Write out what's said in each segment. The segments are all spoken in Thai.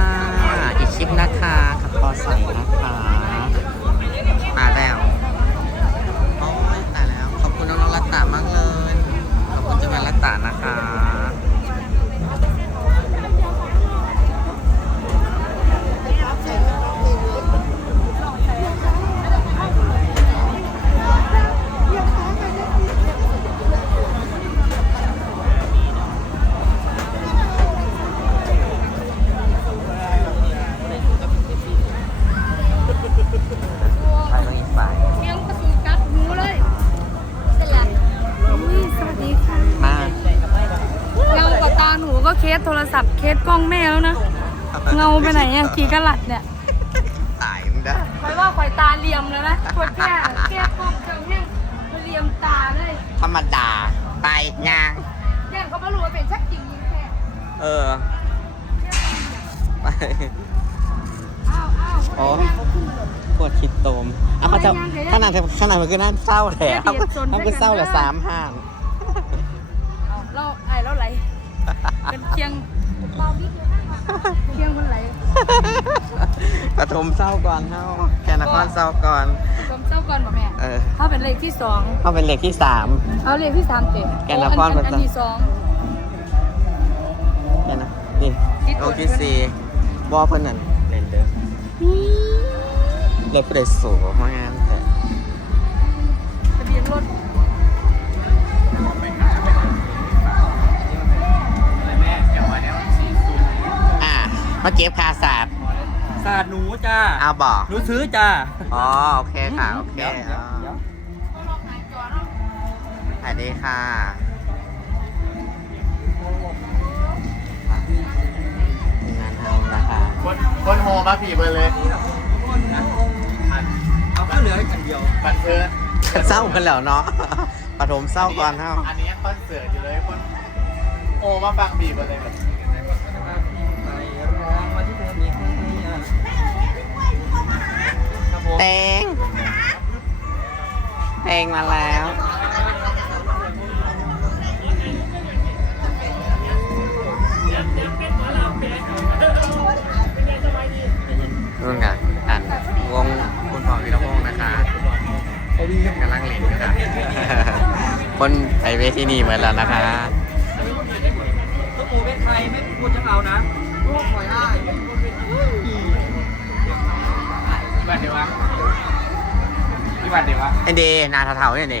ะ อีกชิปนะคะขับพอใส่นะคะ โทรศัพท์เคสกล้องแม่แล้วนะ เงาไปไหนอะกี่กะลัดเนี่ยตายมึงได้คอยว่าคอยตาเหลี่ยมแล้วนะคอยแก้แก้กล้องเจ้าแห้งเหลี่ยมตาเลยธรรมดาตายงางแย่งเขาไม่รู้ว่าเป็นชักจริงยิงแค่เออไปอ้าวอ้าวโอ้ปวดคิดโตมอะเขาจะขนาดขนาดมันก็น่าเศร้าแล้วมันก็เศร้าเลือสามห้าง ปฐมเศร้าก่อนเฮาแค่นครเศร้าก่อนปสมเศร้าก่อนบ่แม่เออ เขาเป็นเลขที่สองเขาเป็นเลขที่สาม เอาเลขที่สามเจ็ดแกนคร โอัอันที่สอง แค่นนี่ที่โอเคสี่บอเพื่อนนั่นเล่นเด้อเล็เผู้ใดสูงมานแต่ทะเบียนรถ มาเก็บคาศาสตาดหนูจ้าเอาบอกหนูซื้อจ้าอ๋อโอเคค่ะโอเคอ๋อสวัสดีค่ะงานเฮานะคะคนคนโฮมาผีไปเลยเอาก็เหลือกันเดียวปัดเทิงเศร้ากันแล้วเนาะปัดฐมเศร้าก่อนครับอันนี้คอนเสืออยู่เลยคนโอมาฟังผีไปเลย แตงแตงมาแล้วรุ่นกับอันวงคุณพ่อวิรพงศ์นะคะกำลังเล่นอยู่ค่ะคนไปเวที่นี่เหมือนแล้วนะคะถ้าเป็นใครไม่ควรจะเอานะร่วงหอยได้ บ้าเดียววะที่บ้าเดียววะเอ็นดีนาเถาๆเนี่ยเอ็นดี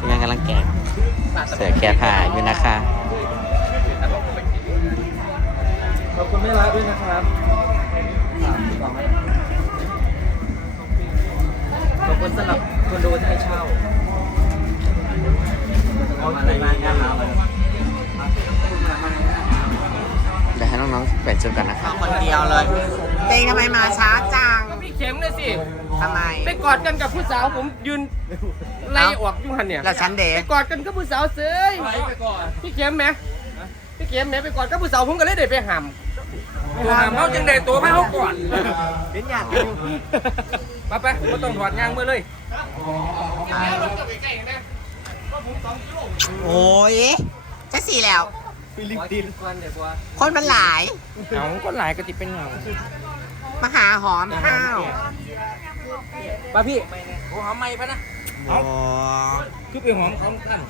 ทีมงานกำลังแกะเสือแกะผ้าอยู่นะคะขอบคุณแม่รักด้วยนะครับขอบคุณสำหรับคนดูที่ให้เช่าเอาอะไรมาเนี่ยครับเดี๋ยวให้น้องๆเปลี่ยนชุดกันนะคะคนเดียวเลยเตงทำไมมาช้าจังพี่ เข็มเลยสิ ทำไม ไปกอดกันกับผู้สาวผมยืนไล่ออกอยุ่งหันเนี่ยแล้วฉันเดไปกอดกันกับผู้สาวเสยไปกอดพี่เข็มไหมพี่เข็มไหมไปกอดกับผู้สาวผมก็เลยได้ไปหำตัวหำเขาจังได้ตัวให้เขาก่อนเป็นอยากมาไปไม่ต้องถอดยางมือเลยโอ้ยจะสี่แล้ว ฟิลิปปินส์กันเดี๋ยวว่าคนมันหลาย เหงาก็หลายก็ติเป็นเหงา มาหาหอมข้าวมาพี่โอ้หอมไม่ปะนะโอ้คือไปหอมของท่าน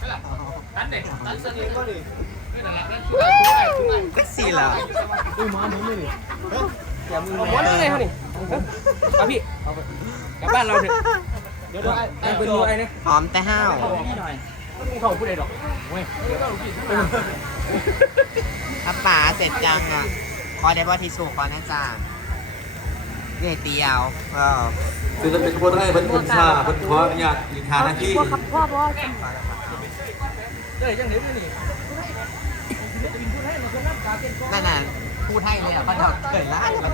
ท่านเด็กท่านสนิทก็ดีก็สี่แล้วอย่ามือหมดเลยเขานี่มาพี่เอาไปกลับบ้านเราเถอะเดี๋ยวเดี๋ยวไอ้ไอ้เป็นดูไอ้เนี่ยหอมแต่ห้าวพี่หน่อยมึงเข้าผู้ใดดอกเว้ยถ้าป๋าเสร็จยังอะขอได้บ่ทิชชู่ขอนะจ้า เรียกตีเอาเออคือจะเป็นคนให้เพิ่นคุณชาเพิ่นขออนุญาตอีกทางหนาที่พ่อครับพ่อพ่อเดี๋ยวยังเดี๋ยวนี่นั่นน่ะพูดให้เลยอะเขาจะเกิดล่ากัน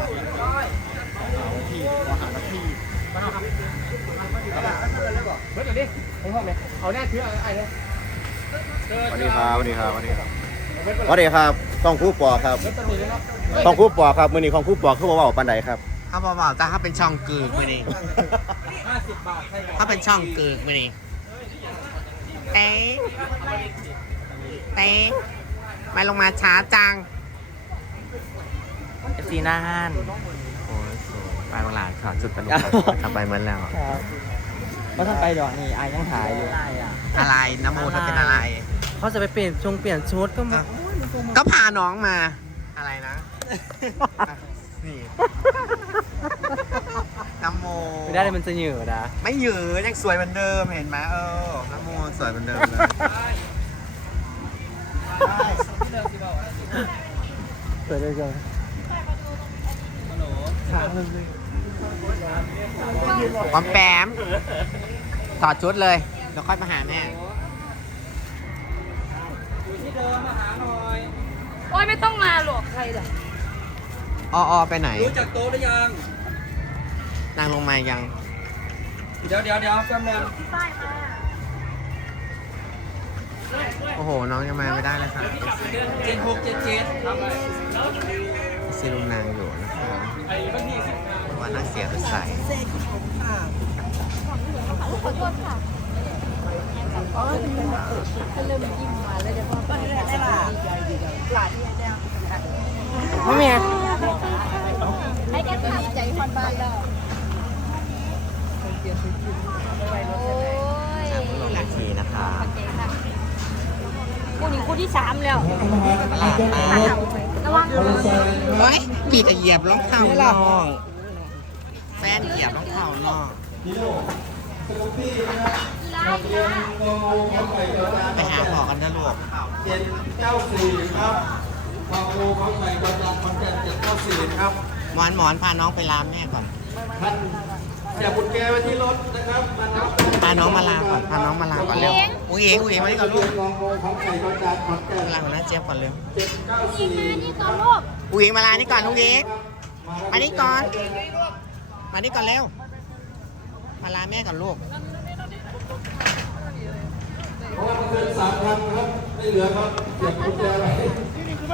เฮ้ยเดี๋ยวดิผมห้อเนี่ยเอาแน่ถือไอ้เนี่ยสวัสดีครับสวัสดีครับสวัสดีครับสวัสดีครับต้องคู่ปอครับต้องคู่ปอครับมือนี้ของคู่ปอคือบ่เว้าปานใดครับ เขาบอกว่าถ้าเขาเป็นช่องกึกมือนี้ห้าสิบบาทใช่ไหมถ้าเป็นช่องกึกมือนี้เต้เต้ไม่ลงมาช้าจังเอฟซีหน้าห้านโอ้ยสวยไปบางหลาดขอจุดประดุกกลับไปเหมือนแล้วเพราะถ้าไปดอกนี่อายยังถ่ายอยู่อะไรน้ำโมเธอเป็นอะไร เขาจะไปเปลี่ยนชงเปลี่ยนชุดก็มาก็พาน้องมา อะไรนะ นี่น้ำโม ไม่ได้เลยมันจะเหนื่อยนะ ไม่หยือยังสวยเหมือนเดิมเห็นไหมเออน้ำโมสวยเหมือนเดิมเลยเปิดเลยจ้ะความแปมถอดชุดเลยเดี๋ยวค่อยมาหาแม่ที่เดิมมาหาหน่อยโอ้ยไม่ต้องมาหรอกใครล่ะอ้ออไปไหน รู้จักโต๊ะหรือยัง นางลงมายัง เดี๋ยวเดี๋ยวเดี๋ยวแป๊บนึงโอ้โห น้องยังมาไม่ได้เลยค่ะเจ็ดหกเจ็ดเจ็ดซีลุงนางอยู่นะคะเพราะว่าน่าเสียไปใส่ขอโทษค่ะอ๋อเริ่มยิ้มมาแล้วเดี๋ยวพ่อไปได้ละหลานเนี่ยเนี่ยไม่มีให้แกทำใจควันบ้านแล้ว โอ้ยจากลงนาทีนะคะคู่นี้คู่ที่สามแล้วตลาดมาระวังเฮ้ยกีจะเหยียบรองเท้าน้องแฟนเหยียบรองเท้าน้องไปหาหมอกันนะลูกเจ็ดเก้าสี่ครับพอโอเขาใส่กระดาษคอนแกนเจ็ดเก้าสี่ครับหมอนหมอนพาน้องไปลามแม่ก่อน ท่าน อย่าบุญแกไว้ที่รถนะครับ มานับพาน้องมาลาก่อนพาน้องมาลาก่อนเร็วอุ้งเองอุ้งเองมานี่ก่อนลูกลองโอของใส่กระดาษคอนแกนมาลาหัวหน้าเจี๊ยบก่อนเร็วเจ็ดเก้าสี่นี่ตัวลูกอุ้งเองมาลานี่ก่อนอุ้งเองมานี่ก่อน มานี่ก่อนเร็ว มาลาแม่ก่อนลูกเพราะว่ามันเกินสามพันครับไม่เหลือครับเก็บกุญแจไว้ไป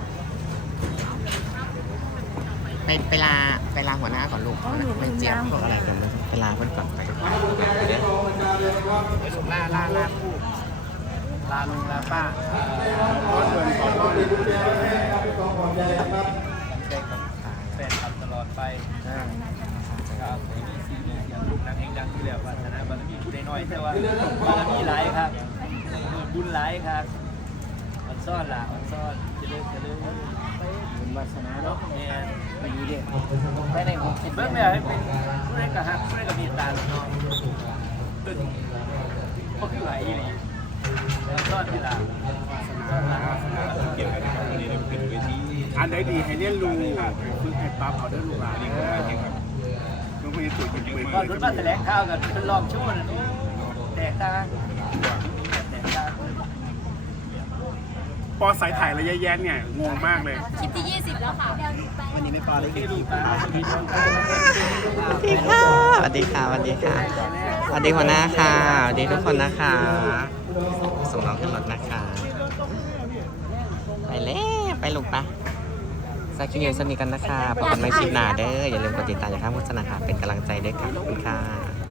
ไปลาไปลาหัวหน้าก่อนลูกไม่เจี๊ยบพวกอะไรกันนะไปลาเพื่อนก่อนไปดีกว่ากุญแจไว้ที่กองบัญชาเลยนะครับลาลาลาผู้ลาลุงลาป้าติดกุญแจไว้ให้ครับที่กองขอบใจนะครับแฟนทำตลอดไปครับมีซีดีเสียงลูกนักเองดังที่แล้ววัฒนาบารมีผู้ใดน้อยแต่ว่าบารมีหลายครับบุญหลายครับอัน ซ่อนล่ะอันซ่อนจะเลิกจะเลิกบุญวาสนาเนาะเนี่ไปดีเด็ไปในหกสิบเบิ้งแบบให้เป็นผู้ใดกับฮักผู้ใดกับมีตาเนาะตึ้งพวกที่ไหลอีหลีแล้วซ่อนเวลาอันใดดีให้เรียนรู้ฝึกให้ปรับเอาเด้อลูกหลานเด้อลูกพี่สุดเป็นปืนก่อนรุ่นมาแถลงข่าวกันเป็นรอบชั่วนะแตกต่างแตกต่าง ปอสายถ่ายระยะแย้เนี่ยงงมากเลย คลิปที่ 20 แล้วค่ะ สวัสดีค่ะสวัสดีค่ะ สวัสดีหัวหน้าค่ะสวัสดีทุกคนนะคะ ส่งน้องขึ้นรถนะคะ ไปแล้วไปลูกปะสักคิวเยสนิทกันนะคะพบกันใหม่คลิปหน้าเด้อ อย่าลืมกดติดตามอย่าข้ามโฆษณาค่ะ เป็นกำลังใจด้วยค่ะขอบคุณค่ะ